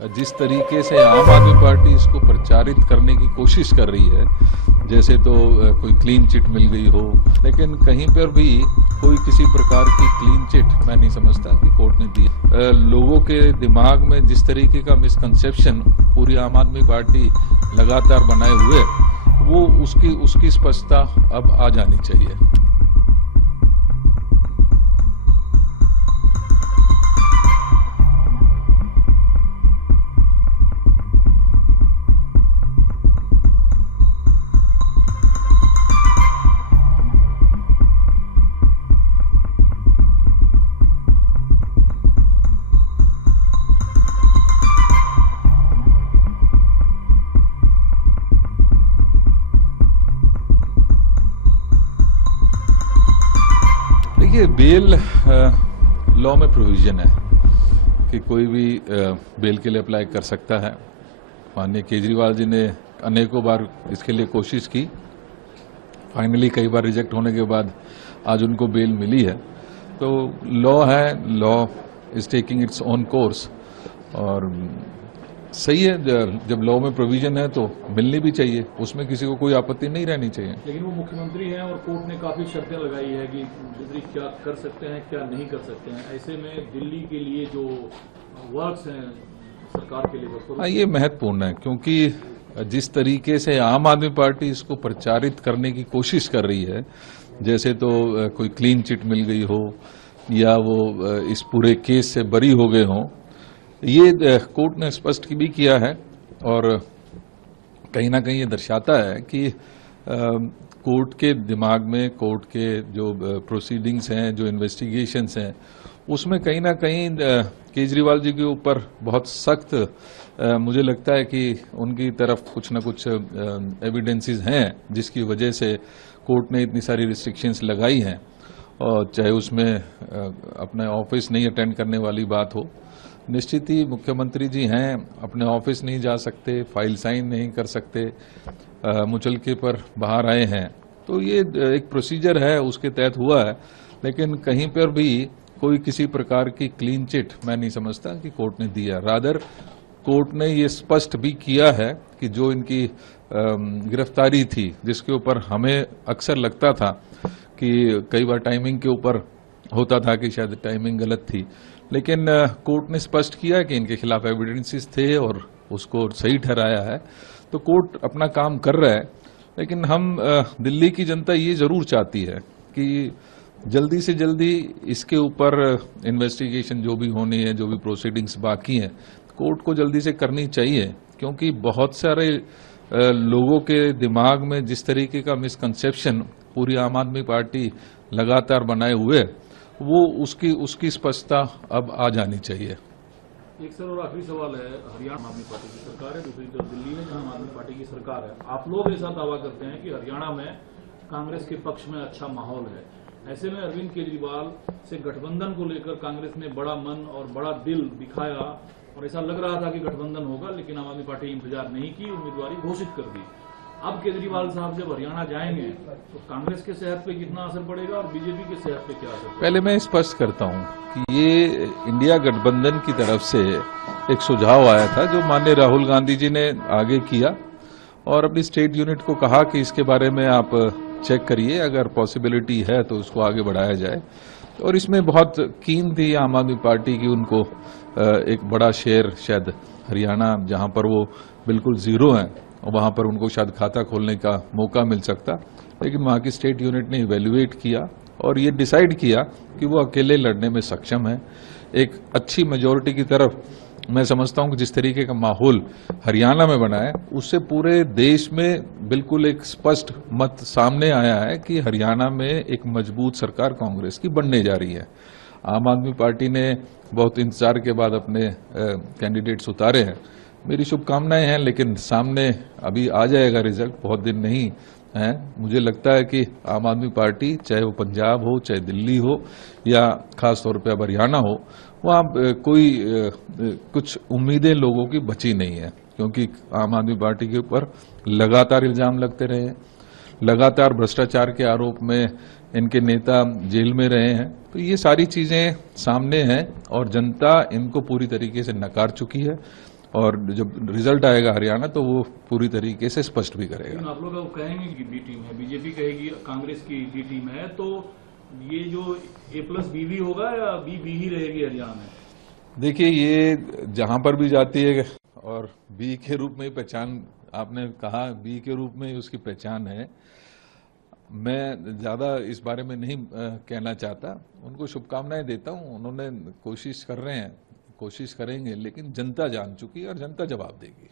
जिस तरीके से आम आदमी पार्टी इसको प्रचारित करने की कोशिश कर रही है, जैसे तो कोई क्लीन चिट मिल गई हो, लेकिन कहीं पर भी कोई किसी प्रकार की क्लीन चिट मैं नहीं समझता कि कोर्ट ने दी। लोगों के दिमाग में जिस तरीके का मिसकंसेप्शन पूरी आम आदमी पार्टी लगातार बनाए हुए, वो उसकी स्पष्टता अब आ जानी चाहिए। देखिए, बेल लॉ में प्रोविजन है कि कोई भी बेल के लिए अप्लाई कर सकता है। माननीय केजरीवाल जी ने अनेकों बार इसके लिए कोशिश की, फाइनली कई बार रिजेक्ट होने के बाद आज उनको बेल मिली है। तो लॉ है, law is taking its own course और सही है। जब लॉ में प्रोविजन है तो मिलनी भी चाहिए, उसमें किसी को कोई आपत्ति नहीं रहनी चाहिए। लेकिन वो मुख्यमंत्री हैं और कोर्ट ने काफी शर्तें लगाई है कि मंत्री क्या कर सकते हैं, क्या नहीं कर सकते हैं। ऐसे में दिल्ली के लिए जो वर्क्स हैं सरकार के लेवल पर, ये महत्वपूर्ण है, क्योंकि जिस तरीके से आम आदमी पार्टी इसको प्रचारित करने की कोशिश कर रही है, जैसे तो कोई क्लीन चिट मिल गई हो या वो इस पूरे केस से बरी हो गए हों, ये कोर्ट ने स्पष्ट भी किया है और कहीं ना कहीं ये दर्शाता है कि कोर्ट के दिमाग में, कोर्ट के जो प्रोसीडिंग्स हैं, जो इन्वेस्टिगेशंस हैं, उसमें कहीं ना कहीं केजरीवाल जी के ऊपर बहुत सख्त मुझे लगता है कि उनकी तरफ कुछ ना कुछ एविडेंसेस हैं, जिसकी वजह से कोर्ट ने इतनी सारी रिस्ट्रिक्शंस लगाई हैं। और चाहे उसमें अपने ऑफिस नहीं अटेंड करने वाली बात हो, निश्चित ही मुख्यमंत्री जी हैं, अपने ऑफिस नहीं जा सकते, फाइल साइन नहीं कर सकते, मुचलके पर बाहर आए हैं, तो ये एक प्रोसीजर है, उसके तहत हुआ है। लेकिन कहीं पर भी कोई किसी प्रकार की क्लीन चिट मैं नहीं समझता कि कोर्ट ने दिया। रादर कोर्ट ने ये स्पष्ट भी किया है कि जो इनकी गिरफ्तारी थी, जिसके ऊपर हमें अक्सर लगता था कि कई बार टाइमिंग के ऊपर होता था कि शायद टाइमिंग गलत थी, लेकिन कोर्ट ने स्पष्ट किया कि इनके खिलाफ एविडेंसेस थे और उसको सही ठहराया है। तो कोर्ट अपना काम कर रहा है, लेकिन हम दिल्ली की जनता ये जरूर चाहती है कि जल्दी से जल्दी इसके ऊपर इन्वेस्टिगेशन जो भी होनी है, जो भी प्रोसीडिंग्स बाकी हैं, कोर्ट को जल्दी से करनी चाहिए, क्योंकि बहुत सारे लोगों के दिमाग में जिस तरीके का मिसकंसेप्शन पूरी आम आदमी पार्टी लगातार बनाए हुए, वो उसकी स्पष्टता अब आ जानी चाहिए। एक सर और आखिरी सवाल है, हरियाणा आम आदमी पार्टी की सरकार है, दूसरी तरफ दिल्ली में जहां आम आदमी पार्टी की सरकार है। आप लोग ऐसा दावा करते हैं कि हरियाणा में कांग्रेस के पक्ष में अच्छा माहौल है। ऐसे में अरविंद केजरीवाल से गठबंधन को लेकर कांग्रेस ने बड़ा मन और बड़ा दिल दिखाया और ऐसा लग रहा था कि गठबंधन होगा, लेकिन आम आदमी पार्टी इंतजार नहीं की, उम्मीदवारी घोषित कर दी। अब केजरीवाल साहब जब हरियाणा जाएंगे तो कांग्रेस के सेहत पे कितना असर पड़ेगा और बीजेपी के सेहत पे क्या असर पड़ेगा? पहले मैं स्पष्ट करता हूं कि ये इंडिया गठबंधन की तरफ से एक सुझाव आया था, जो माननीय राहुल गांधी जी ने आगे किया और अपनी स्टेट यूनिट को कहा कि इसके बारे में आप चेक करिए, अगर पॉसिबिलिटी है तो उसको आगे बढ़ाया जाए। और इसमें बहुत कीन थी आम आदमी पार्टी की, उनको एक बड़ा शेयर शायद हरियाणा, जहां पर वो बिल्कुल जीरो हैं, वहां पर उनको शायद खाता खोलने का मौका मिल सकता, लेकिन वहां की स्टेट यूनिट ने इवेल्युएट किया और ये डिसाइड किया कि वो अकेले लड़ने में सक्षम है। एक अच्छी मेजोरिटी की तरफ मैं समझता हूं कि जिस तरीके का माहौल हरियाणा में बना है, उससे पूरे देश में बिल्कुल एक स्पष्ट मत सामने आया है कि हरियाणा में एक मजबूत सरकार कांग्रेस की बनने जा रही है। आम आदमी पार्टी ने बहुत इंतजार के बाद अपने कैंडिडेट्स उतारे हैं, मेरी शुभकामनाएं हैं, लेकिन सामने अभी आ जाएगा रिजल्ट, बहुत दिन नहीं है। मुझे लगता है कि आम आदमी पार्टी, चाहे वो पंजाब हो, चाहे दिल्ली हो या खास तौर पे अब हरियाणा हो, वहाँ कोई कुछ उम्मीदें लोगों की बची नहीं है, क्योंकि आम आदमी पार्टी के ऊपर लगातार इल्जाम लगते रहे हैं, लगातार भ्रष्टाचार के आरोप में इनके नेता जेल में रहे हैं। तो ये सारी चीजें सामने हैं और जनता इनको पूरी तरीके से नकार चुकी है। और जब रिजल्ट आएगा हरियाणा तो वो पूरी तरीके से स्पष्ट भी करेगा। लेकिन आप लोग अब कहेंगे कि बी टीम है, बीजेपी कहेगी कांग्रेस की डी टीम है, तो ये जो A+B भी होगा या बी ही रहेगी हरियाणा में? देखिए, ये जहां पर भी जाती है और बी के रूप में पहचान, आपने कहा बी के रूप में उसकी पहचान है। मैं ज्यादा इस बारे में नहीं कहना चाहता। उनको शुभकामनाएं देता हूं, उन्होंने कोशिश कर रहे हैं, कोशिश करेंगे, लेकिन जनता जान चुकी है और जनता जवाब देगी।